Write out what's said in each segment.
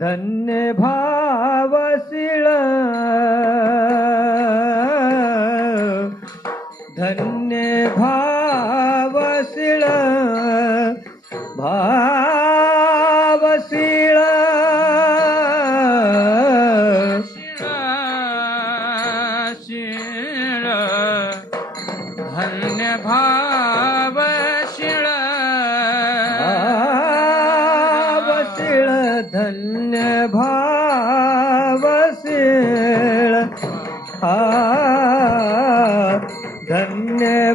धन्य भावशिळ धन्य भावशिळ भा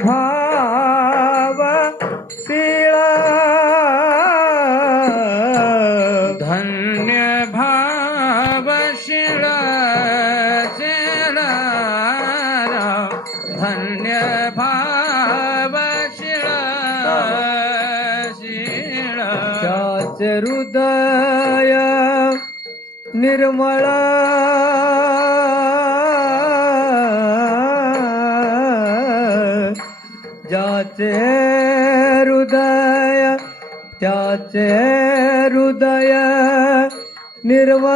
भाव पिळा. धन्य भाव शिळ शिळ धन्य भाव शिळ शिळ. त्याच हृदय निर्मळा ज्याचे हृदय त्याचे हृदय निर्मळ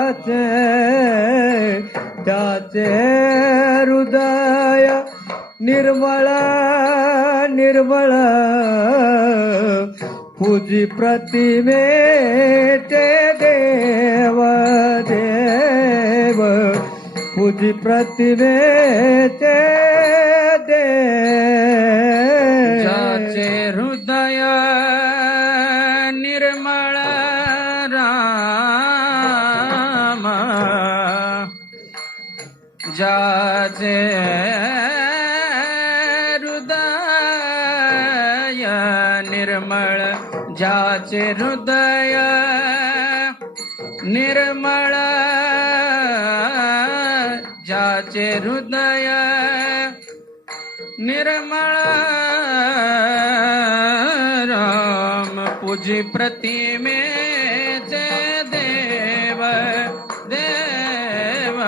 त्याचे त्याचे हृदय निर्मळ निर्मळ पूजी प्रतिमे ते देव देव। पूजी प्रतिमे ते देव। ज्याचे हृदय निर्मळ निर्मळ ज्याचे हृदय। निर्मळ ज्याचे हृदय। निर्मळ राम पूजी प्रतिमेचे देव। देव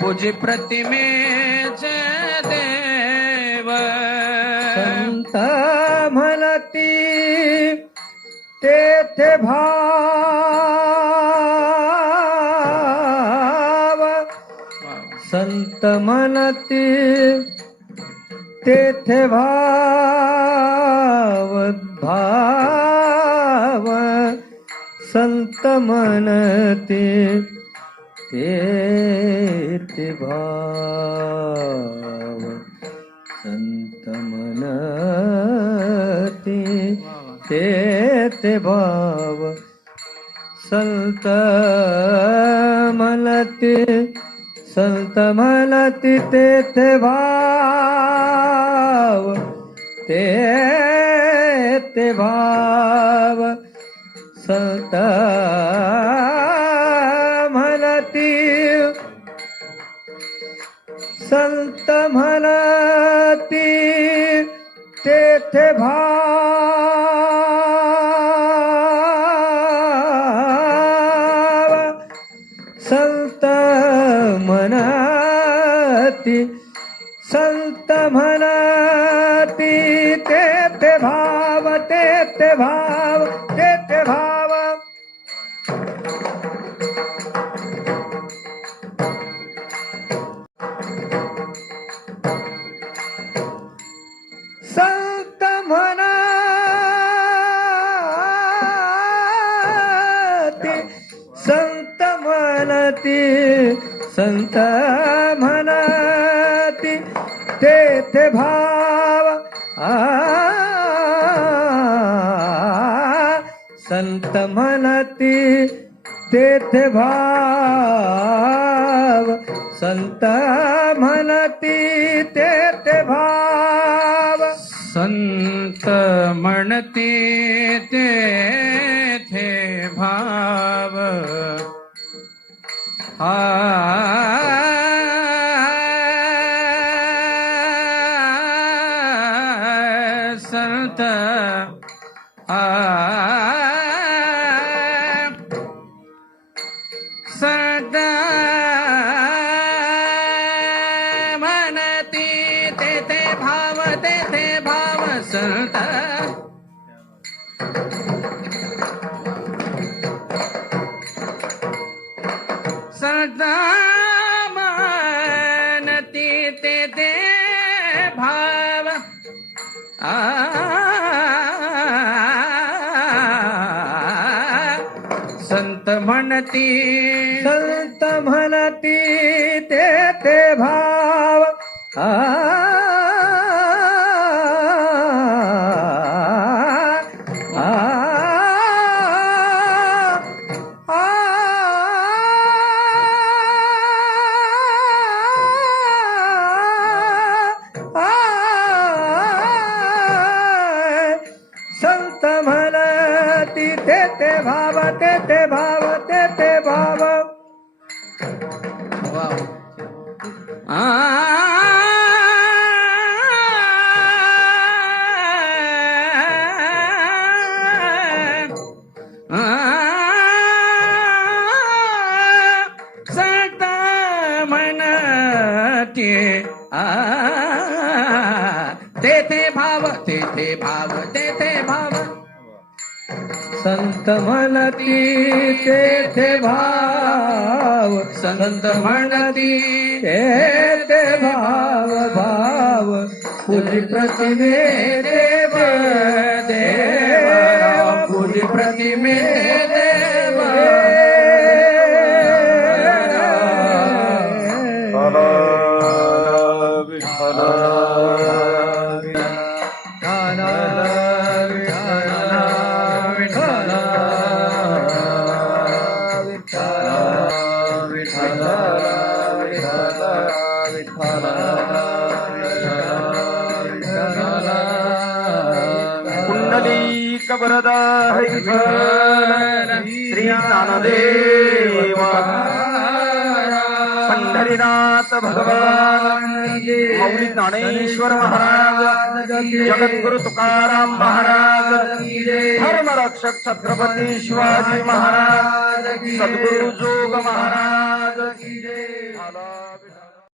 पूजी प्रतिमेचे देव। म्हणती तेथे भाव। संत म्हणती तेथे भाव भाव। संत म्हणते तेथे भाव। तेथे भाव संत म्हणते संत म्हणते तेथे भाव तेथे भाव संत संत म्हणती तेथे भाव। म्हणती संत म्हणती तेथे भाव तेथे भाव तेथे भाव। संत म्हणती संत म्हणती संत म्हणती तेथे भाव। आ, संत म्हणती तेथे भाव। संत म्हणती तेथे भाव। संत म्हणते तेथे भाव। हा सदा ते तेथे भाव. आ. संत म्हणती संत म्हणती ते ते भाव. आ, म्हणती ते ते भाव ते ते भाव ते ते भाव आ आ तेथे भाव भाव तेथे भाव संत मनती ते ते भाव। संत मनती ते ते भाव भाव। पूजी प्रतिमे देव देव। प्रति प्रतिमे वरदा श्री ज्ञानदेव पंढरीनाथ भगवान मौली ज्ञानेश्वर महाराज जगद्गुरु तुकाराम महाराज धर्मरक्षक छत्रपती शिवाजी महाराज सद्गुरु जोग महाराज